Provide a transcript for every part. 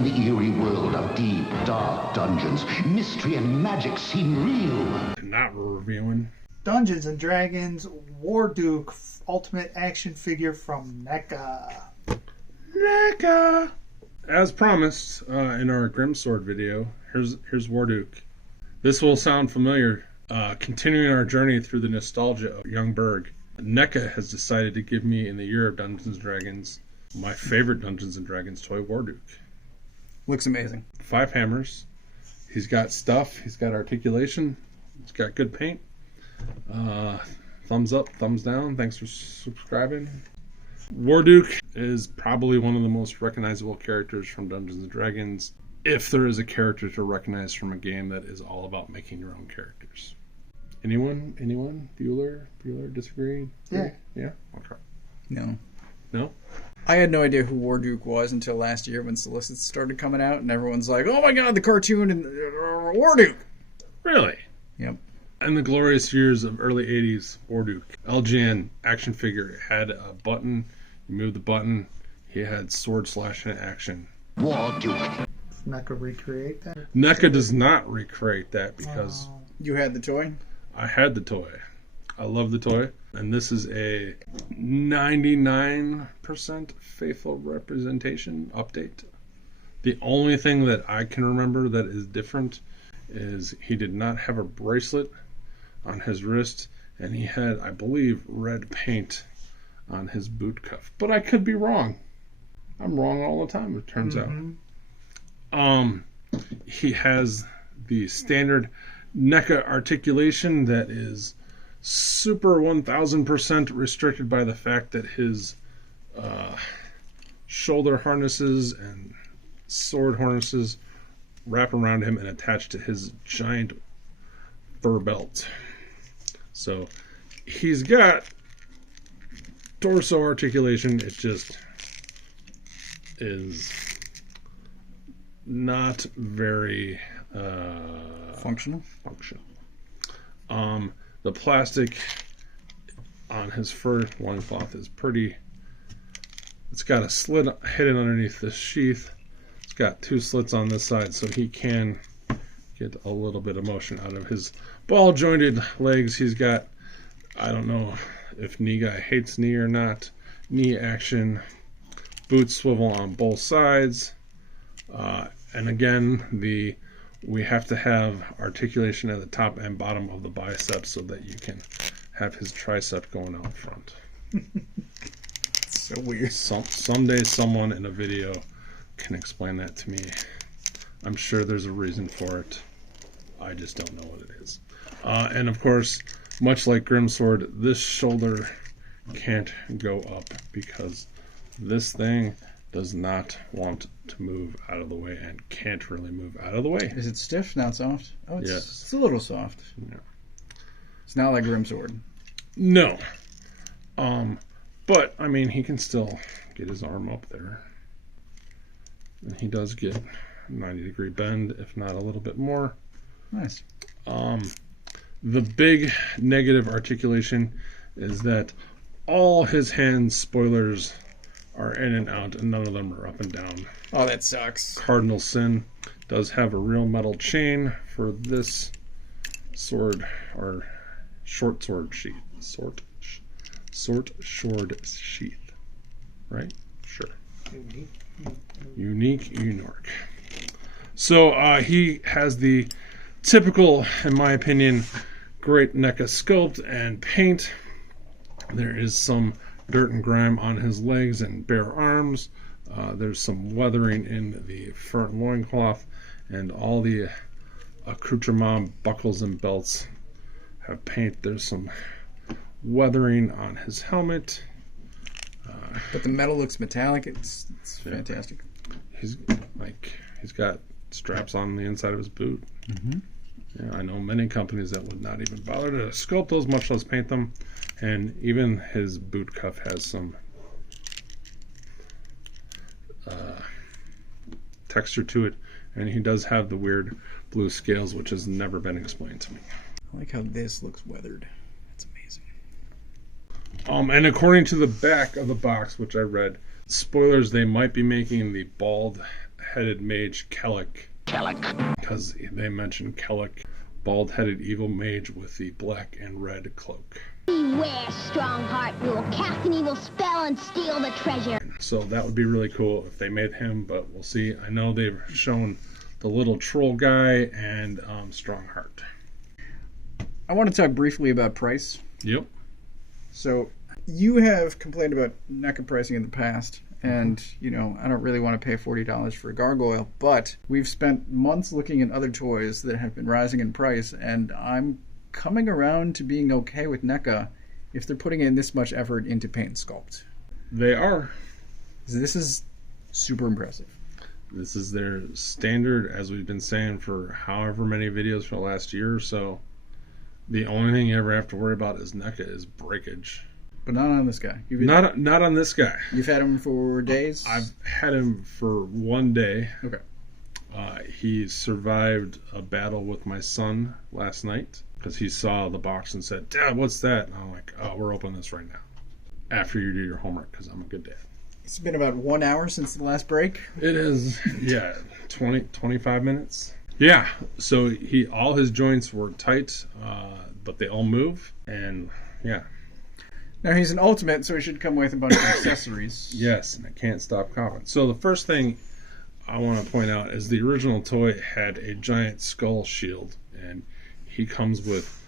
In the eerie world of deep, dark dungeons, mystery and magic seem real. Not reviewing. Dungeons and Dragons Warduke Ultimate Action Figure from Neca. Neca! As promised in our Grimsword video, here's Warduke. This will sound familiar. Continuing our journey through the nostalgia of young Berg, Neca has decided to give me, in the year of Dungeons & Dragons, my favorite Dungeons & Dragons toy, Warduke. Looks amazing. 5 hammers. He's got stuff. He's got articulation. He's got good paint. Thumbs up, thumbs down. Thanks for subscribing. Warduke is probably one of the most recognizable characters from Dungeons & Dragons, if there is a character to recognize from a game that is all about making your own characters. Anyone? Bueller, disagree? Yeah. Yeah? Okay. No. No? I had no idea who Warduke was until last year when solicits started coming out, and everyone's like, "Oh my god, the cartoon and Warduke!" Really? Yep. In the glorious years of early 80s, Warduke, LGN action figure, had a button. You move the button, he had sword slash in action. Warduke. NECA recreate that? NECA does not recreate that because You had the toy? I had the toy. I love the toy. And this is a 99% faithful representation update. The only thing that I can remember that is different is he did not have a bracelet on his wrist, and he had, I believe, red paint on his boot cuff. But I could be wrong. I'm wrong all the time, it turns out. He has the standard NECA articulation that is super 1000% restricted by the fact that his shoulder harnesses and sword harnesses wrap around him and attach to his giant fur belt. So he's got torso articulation. It just is not very Functional. The plastic on his fur loincloth is pretty. It's got a slit hidden underneath the sheath. It's got 2 slits on this side, so he can get a little bit of motion out of his ball jointed legs. He's got, I don't know if knee guy hates knee or not, knee action, boot swivel on both sides, and again we have to have articulation at the top and bottom of the biceps so that you can have his tricep going out front. So weird. Someday someone in a video can explain that to me. I'm sure there's a reason for it. I just don't know what it is. And of course, much like Grimsword, this shoulder can't go up because this thing does not want to move out of the way and can't really move out of the way. Is it stiff? Not soft? Oh, it's, Yes. It's a little soft. Yeah. It's not like Grimsword. No. But, I mean, he can still get his arm up there. And he does get a 90-degree bend, if not a little bit more. Nice. The big negative articulation is that all his hand spoilers are in and out, and none of them are up and down. Oh, that sucks. Cardinal sin does have a real metal chain for this sword, or short sword sheath. Sword sheath. Right? Sure. Unique Unork. So he has the typical, in my opinion, great NECA sculpt and paint. There is some dirt and grime on his legs and bare arms. There's some weathering in the fur and loincloth, and all the accoutrement buckles and belts have paint. There's some weathering on his helmet. But the metal looks metallic. It's fantastic. He's got straps on the inside of his boot. Mm-hmm. Yeah, I know many companies that would not even bother to sculpt those, much less paint them. And even his boot cuff has some texture to it. And he does have the weird blue scales, which has never been explained to me. I like how this looks weathered. That's amazing. And according to the back of the box, which I read, spoilers, they might be making the bald bald-headed mage Kellic. Because they mentioned Kellic, bald-headed evil mage with the black and red cloak. Beware, Strongheart. We will cast an evil spell and steal the treasure. So that would be really cool if they made him, but we'll see. I know they've shown the little troll guy and Strongheart. I want to talk briefly about price. Yep. So you have complained about NECA pricing in the past, and you know I don't really want to pay $40 for a gargoyle, but we've spent months looking at other toys that have been rising in price, and I'm coming around to being okay with NECA if they're putting in this much effort into paint and sculpt. They are. This is super impressive. This is their standard, as we've been saying for however many videos for the last year or so. The only thing you ever have to worry about is NECA is breakage. But not on this guy. Not on this guy. You've had him for days? I've had him for 1 day. Okay. He survived a battle with my son last night because he saw the box and said, "Dad, what's that?" And I'm like, "Oh, we're opening this right now. After you do your homework, because I'm a good dad." It's been about 1 hour since the last break. It is, yeah, 25 minutes. Yeah, so all his joints were tight, but they all move, and yeah. Now he's an ultimate, so he should come with a bunch of accessories. Yes, and I can't stop coughing. So the first thing I want to point out is the original toy had a giant skull shield, and he comes with,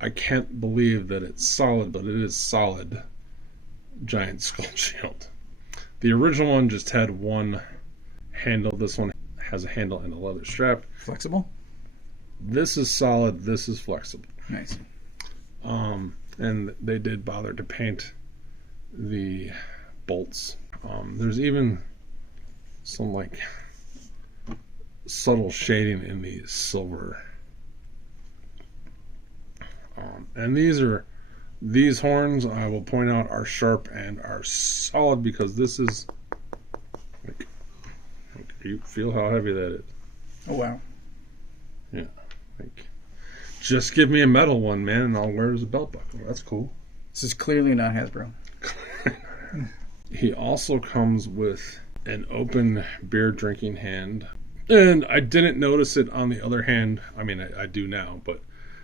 I can't believe that it's solid, but it is solid, giant skull shield. The original one just had one handle. This one has a handle and a leather strap. Flexible? This is solid. This is flexible. Nice. And they did bother to paint the bolts. There's even some like subtle shading in the silver. And these horns, I will point out, are sharp and are solid because this is like you feel how heavy that is. Oh wow. Yeah. Like, just give me a metal one, man, and I'll wear it as a belt buckle. That's cool. This is clearly not Hasbro. He also comes with an open beer drinking hand. And I didn't notice it on the other hand. I mean, I do now, but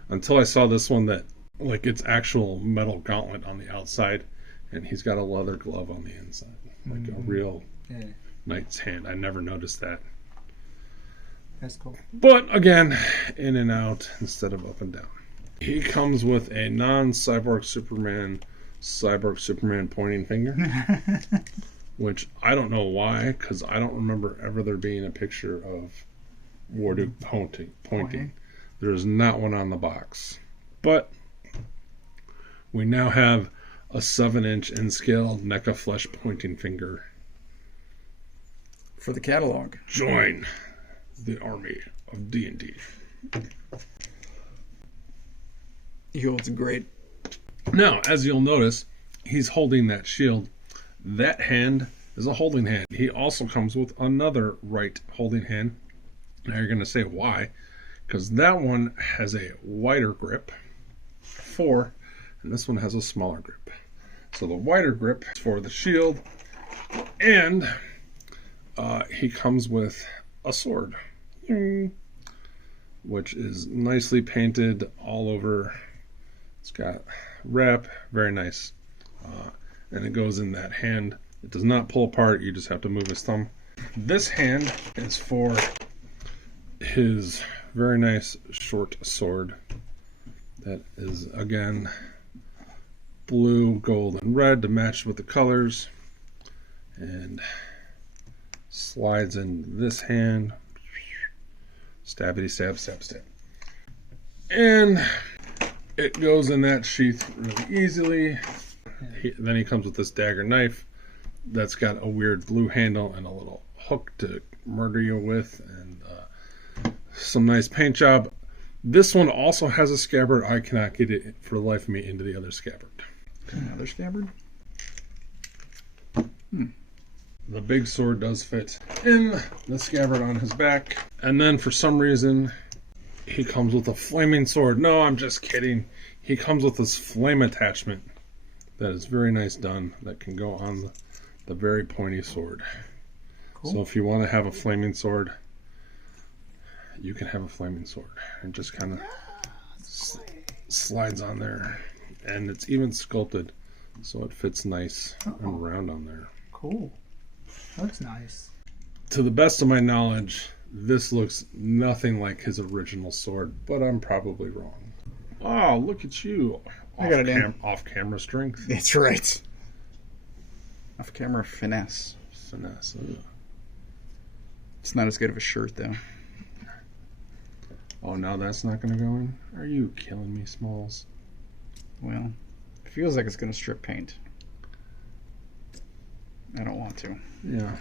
until I saw this one that, like, it's actual metal gauntlet on the outside, and he's got a leather glove on the inside. Like a real knight's hand. I never noticed that. That's cool. But, again, in and out instead of up and down. He comes with a non-cyborg Superman pointing finger. Which I don't know why, because I don't remember ever there being a picture of Warduke pointing. There's not one on the box. But we now have a 7-inch in-scale NECA flesh pointing finger. For the catalog. Join the army of D&D. He holds a great. Now, as you'll notice, he's holding that shield. That hand is a holding hand. He also comes with another right holding hand. Now you're going to say why? Because that one has a wider grip, 4, and this one has a smaller grip. So the wider grip is for the shield, and he comes with a sword, which is nicely painted all over. It's got wrap, very nice. And it goes in that hand. It does not pull apart. You just have to move his thumb. This hand is for his very nice short sword. That is, again, blue, gold, and red to match with the colors. And slides in this hand. Stabbity stab, stab, stab. And it goes in that sheath really easily. Then he comes with this dagger knife that's got a weird blue handle and a little hook to murder you with, and some nice paint job. This one also has a scabbard. I cannot get it for the life of me into the other scabbard. Another scabbard? The big sword does fit in the scabbard on his back. And then for some reason, he comes with a flaming sword. No, I'm just kidding. He comes with this flame attachment that is very nice done, that can go on the very pointy sword. Cool. So if you want to have a flaming sword, you can have a flaming sword. And just kind of slides on there. And it's even sculpted, so it fits nice and round on there. Cool. Looks nice. To the best of my knowledge, this looks nothing like his original sword, but I'm probably wrong. Oh, look at you. I got it in. Off-camera strength. That's right. Off-camera finesse. Finesse. Ugh. It's not as good of a shirt, though. Oh, now that's not going to go in? Are you killing me, Smalls? Well, it feels like it's going to strip paint. I don't want to. Yeah.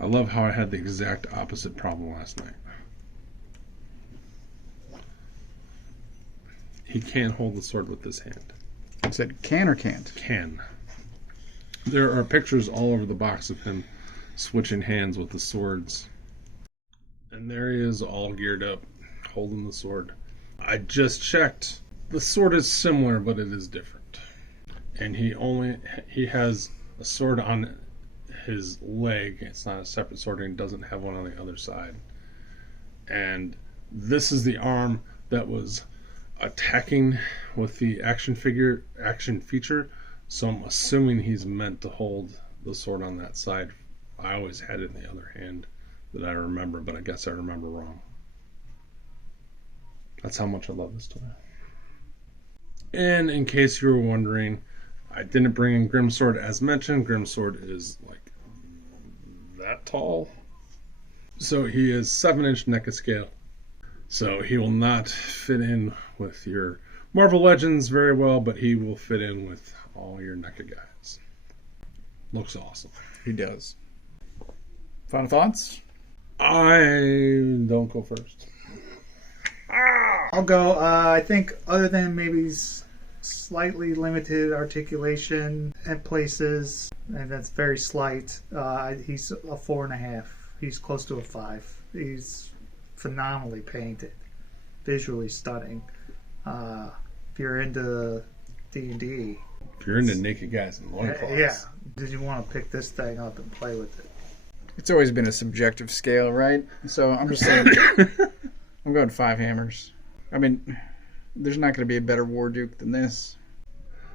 I love how I had the exact opposite problem last night. He can't hold the sword with this hand. I said can or can't? Can. There are pictures all over the box of him switching hands with the swords. And there he is, all geared up, holding the sword. I just checked. The sword is similar, but it is different. And he has a sword on his leg. It's not a separate sword, and he doesn't have one on the other side. And this is the arm that was attacking with the action feature. So I'm assuming he's meant to hold the sword on that side. I always had it in the other hand that I remember, but I guess I remember wrong. That's how much I love this toy. And in case you were wondering, I didn't bring in Grimsword as mentioned. Grimsword is like that tall. So he is 7-inch Neca scale. So he will not fit in with your Marvel Legends very well, but he will fit in with all your Neca guys. Looks awesome. He does. Final thoughts? I don't go first. I'll go. I think other than maybe slightly limited articulation at places, and that's very slight, he's a 4.5. He's close to a 5. He's phenomenally painted, visually stunning. If you're into D&D, If you're into naked guys in loincloths. yeah, did you want to pick this thing up and play with it? It's always been a subjective scale, right? So I'm just saying, I'm going 5 hammers. I mean, there's not going to be a better Warduke than this.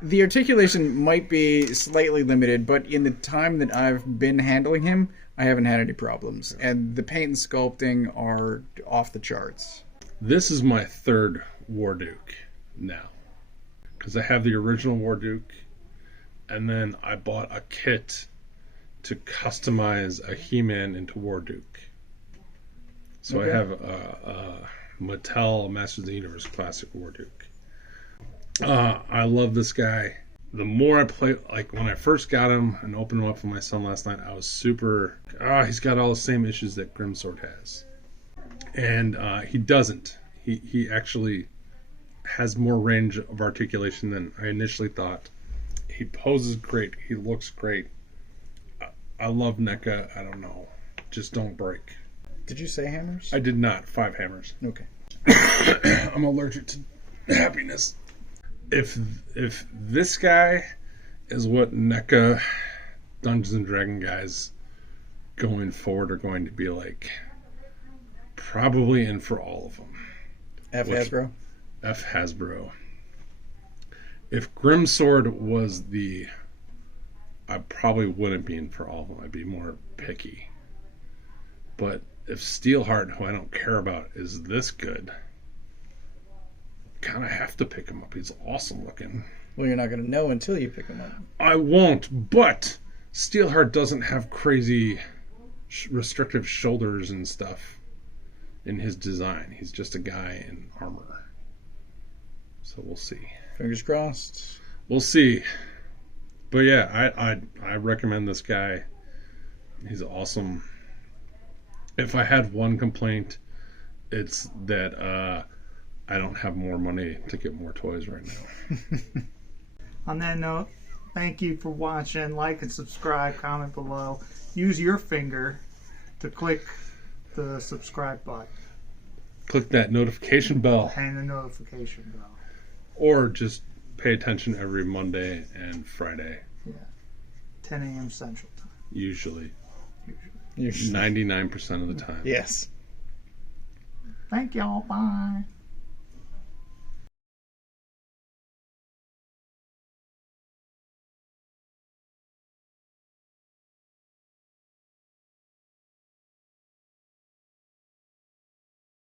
The articulation might be slightly limited, but in the time that I've been handling him, I haven't had any problems. And the paint and sculpting are off the charts. This is my third Warduke now. Because I have the original Warduke, and then I bought a kit to customize a He-Man into Warduke. So Okay. I have a Mattel Masters of the Universe Classic Warduke. I love this guy. The more I play, like when I first got him and opened him up for my son last night, I was super, he's got all the same issues that Grimsword has. And he doesn't. He actually has more range of articulation than I initially thought. He poses great. He looks great. I love NECA. I don't know. Just don't break. Did you say hammers? I did not. 5 hammers. Okay. I'm allergic to happiness. If this guy is what NECA Dungeons and Dragons guys going forward are going to be like, probably in for all of them. Hasbro? F Hasbro. If Grimsword was I probably wouldn't be in for all of them. I'd be more picky. But if Steelheart, who I don't care about, is this good, kind of have to pick him up. He's awesome looking. Well, you're not going to know until you pick him up. I won't, but Steelheart doesn't have crazy restrictive shoulders and stuff in his design. He's just a guy in armor. So we'll see. Fingers crossed. We'll see. But yeah, I recommend this guy. He's awesome. If I had one complaint, it's that I don't have more money to get more toys right now. On that note, thank you for watching. Like and subscribe, comment below. Use your finger to click the subscribe button Click that notification bell, and the notification bell. or just pay attention every Monday and Friday, Yeah, 10 a.m. Central Time. usually. You're 99% of the time. Yes. Thank y'all. Bye.